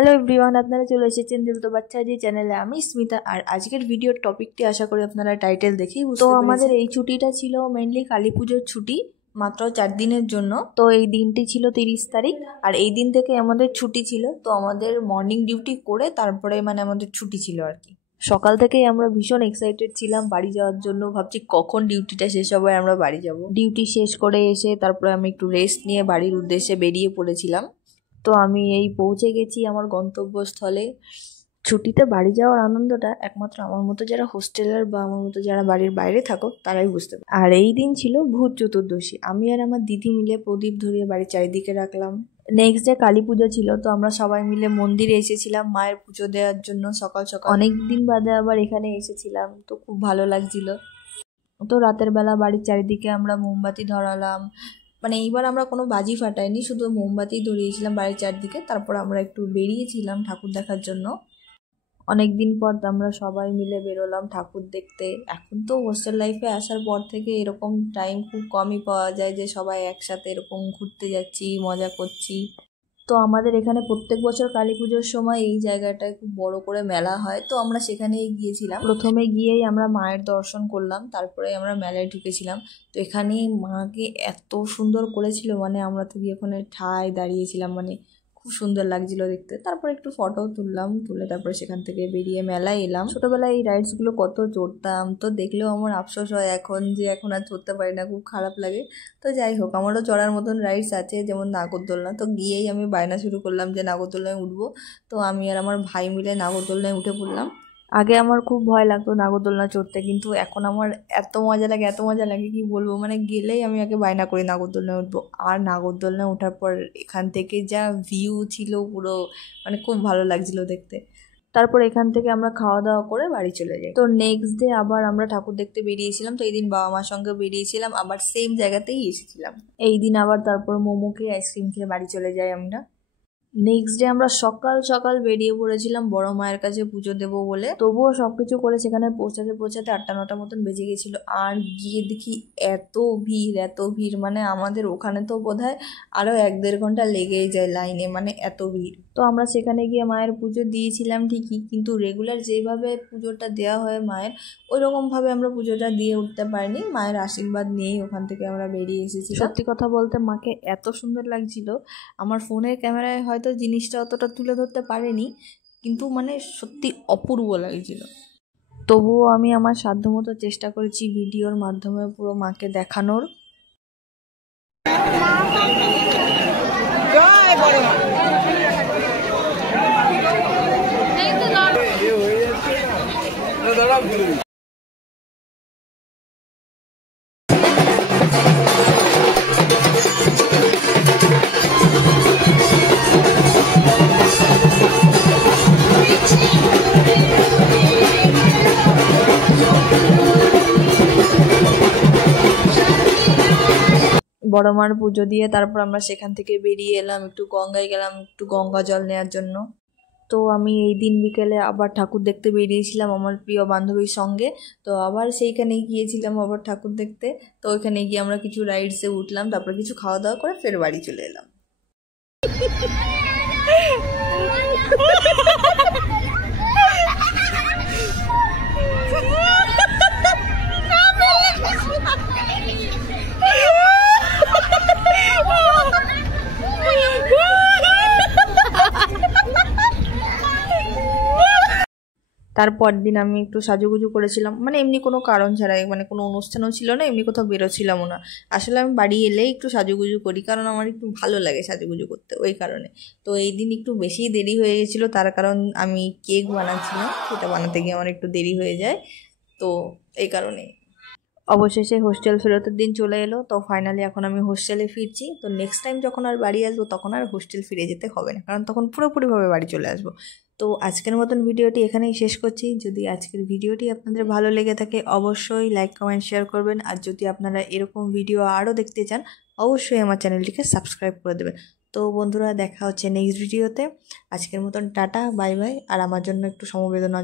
Hello everyone, আপনারা চলে এসেছেন দ্রুত বাচ্চাজি চ্যানেলে। আমি স্মিতা, আর আজকের ভিডিওর টপিকটি আশা করি আপনারা টাইটেল দেখেই বুঝতে পেরেছেন। তো আমাদের এই ছুটিটা ছিল মেইনলি কালী পুজোর ছুটি, মাত্র 4 দিনের জন্য। তো এই দিনটি ছিল 30 তারিখ, আর এই দিন থেকে আমাদের ছুটি ছিল। তো আমাদের মর্নিং ডিউটি করে তারপরে আমাদের ছুটি ছিল আর কি। সকাল থেকেই আমরা ভীষণ এক্সাইটেড ছিলাম বাড়ি যাওয়ার জন্য, ভাবছি কখন ডিউটিটা শেষ হবে আমরা বাড়ি যাব। ডিউটি শেষ করে এসে তারপরে আমি একটু রেস্ট নিয়ে বাড়ির উদ্দেশ্যে বেরিয়ে পড়েছিলাম। তো আমি এই পৌঁছে গেছি আমার গন্তব্যস্থলে। ছুটিতে বাড়ি যাওয়ার আনন্দটা একমাত্র আমার মতো যারা হোস্টেলার বা আমার মতো যারা বাড়ির বাইরে থাকো তারাই বুঝতে পারে। আর এই দিন ছিল ভূত চতুর্দশী। আমি আর আমার দিদি মিলে প্রদীপ ধরিয়ে বাড়ির চারিদিকে রাখলাম। নেক্সট ডে কালী পুজো ছিল, তো আমরা সবাই মিলে মন্দিরে এসেছিলাম মায়ের পুজো দেওয়ার জন্য। সকাল সকাল অনেক দিন বাদে আবার এখানে এসেছিলাম, তো খুব ভালো লাগছিল। তো রাতের বেলা বাড়ির চারিদিকে আমরা মোমবাতি ধরালাম। এইবার আমরা কোনো বাজি ফাটাইনি, শুধু মোমবাতি ধরিয়েছিলাম বাড়ির চারদিকে। তারপর আমরা একটু বেরিয়েছিলাম ঠাকুর দেখার জন্য। অনেক দিন পর আমরা সবাই মিলে বেরোলাম ঠাকুর দেখতে। এখন তো হোস্টেল লাইফে আসার পর থেকে এরকম টাইম খুব কমই পাওয়া যায় যে সবাই একসাথে এরকম ঘুরতে যাচ্ছি, মজা করছি। তো আমাদের এখানে প্রত্যেক বছর কালী পুজোর সময় এই জায়গাটায় খুব বড় করে মেলা হয়, তো আমরা সেখানেই গিয়েছিলাম। প্রথমে গিয়েই আমরা মায়ের দর্শন করলাম, তারপরে আমরা মেলায় ঢুকেছিলাম। তো এখানে মাকে এত সুন্দর করেছিল, আমরা তো গিয়ে ওখানে ঠায় দাঁড়িয়েছিলাম, খুব সুন্দর লাগছিল দেখতে। তারপর একটু ফটো তুললাম, তুলে তারপরে সেখান থেকে বেরিয়ে মেলায় এলাম। ছোটবেলায় এই রাইডসগুলো কত চড়তাম, তো দেখলেও আমার আফসোস হয় এখন যে এখন আর চড়তে পারি না, খুব খারাপ লাগে। তো যাই হোক, আমারও চড়ার মতন রাইডস আছে, যেমন নাগরদোলনা। তো গিয়েই আমি বায়না শুরু করলাম যে নাগরদোলনায় উঠবো। তো আমি আর আমার ভাই মিলে নাগরদোলনায় উঠে পড়লাম। আগে আমার খুব ভয় লাগতো নাগরদোলনা চড়তে, কিন্তু এখন আমার এত মজা লাগে, এত মজা লাগে কি বলবো। গেলেই আমি আগে বায়না করি নাগরদোলনায় উঠবো। আর নাগরদোলনায় ওঠার পর এখান থেকে যা ভিউ ছিল পুরো, খুব ভালো লাগছিল দেখতে। তারপর এখান থেকে আমরা খাওয়া দাওয়া করে বাড়ি চলে যাই। তো নেক্সট ডে আবার আমরা ঠাকুর দেখতে বেরিয়েছিলাম। তো এই দিন বাবা মার সঙ্গে বেরিয়েছিলাম, আবার সেম জায়গাতেই এসেছিলাম। এই দিন আবার তারপর মোমো খেয়ে আইসক্রিম খেয়ে বাড়ি চলে যাই আমরা। নেক্সট ডে আমরা সকাল সকাল বেরিয়ে পড়েছিলাম বড় মায়ের কাছে পুজো দেবো বলে। তবুও সবকিছু করে সেখানে পৌঁছাতে 8টা-9টা মতন বেজে গেছিল। আর গিয়ে দেখি এত ভিড়, এত ভিড়, আমাদের ওখানে তো বোধহয় আরো 1-1.5 ঘন্টা লেগেই যায় লাইনে, এত ভিড়। তো আমরা সেখানে গিয়ে মায়ের পুজো দিয়েছিলাম ঠিকই, কিন্তু রেগুলার যেভাবে পুজোটা দেওয়া হয় মায়ের, ওই রকম ভাবে আমরা পুজোটা দিয়ে উঠতে পারিনি। মায়ের আশীর্বাদ নিয়েই ওখান থেকে আমরা বেরিয়ে এসেছি। সত্যি কথা বলতে মাকে এত সুন্দর লাগছিল, আমার ফোনের ক্যামেরায় হয়তো জিনিসটা অতটা তুলে ধরতে পারেনি, কিন্তু সত্যি অপূর্ব লাগছিল। তবুও আমি আমার সাধ্যমতো চেষ্টা করেছি ভিডিওর মাধ্যমে পুরো মাকে দেখানোর। বড় মার পুজো দিয়ে তারপর আমরা সেখান থেকে বেরিয়ে এলাম, একটু গঙ্গায় গেলাম, একটু গঙ্গা জল নেওয়ার জন্য। তো আমি এই দিন বিকেলে আবার ঠাকুর দেখতে বেরিয়েছিলাম আমার প্রিয় বান্ধবীর সঙ্গে। তো আবার সেইখানে গিয়েছিলাম আবার ঠাকুর দেখতে। তো ওইখানে গিয়ে আমরা কিছু রাইডসে উঠলাম, তারপর কিছু খাওয়া দাওয়া করে ফের বাড়ি চলে এলাম। তারপর দিন আমি একটু সাজুগুজু করেছিলাম, এমনি কোনো কারণ ছাড়াই, কোনো অনুষ্ঠানও ছিল না, এমনি কোথাও বেরোছিলামও না। আসলে আমি বাড়ি এলেই একটু সাজুগুজু করি, কারণ আমার একটু ভালো লাগে সাজুগুজু করতে, ওই কারণে। তো এই দিন একটু বেশি দেরি হয়ে গেছিলো, তার কারণ আমি কেক বানাচ্ছিলাম, সেটা বানাতে গিয়ে আমার একটু দেরি হয়ে যায়, তো এই কারণে। অবশেষে হোস্টেল ফেরতের দিন চলে এলো। তো ফাইনালি এখন আমি হোস্টেলে ফিরছি। তো নেক্সট টাইম যখন আর বাড়ি আসবো তখন আর হোস্টেল ফিরে যেতে হবে না, কারণ তখন পুরোপুরিভাবে বাড়ি চলে আসবো। তো আজকের মতন ভিডিওটি এখানেই শেষ করছি। যদি আজকের ভিডিওটি আপনাদের ভালো লেগে থাকে অবশ্যই লাইক, কমেন্ট, শেয়ার করবেন। আর যদি আপনারা এরকম ভিডিও আরও দেখতে চান অবশ্যই আমার চ্যানেলটিকে সাবস্ক্রাইব করে দেবেন। তো বন্ধুরা, দেখা হচ্ছে নেক্সট ভিডিওতে। আজকের মতন টাটা, বাই বাই। আর আমার জন্য একটু সমবেদনা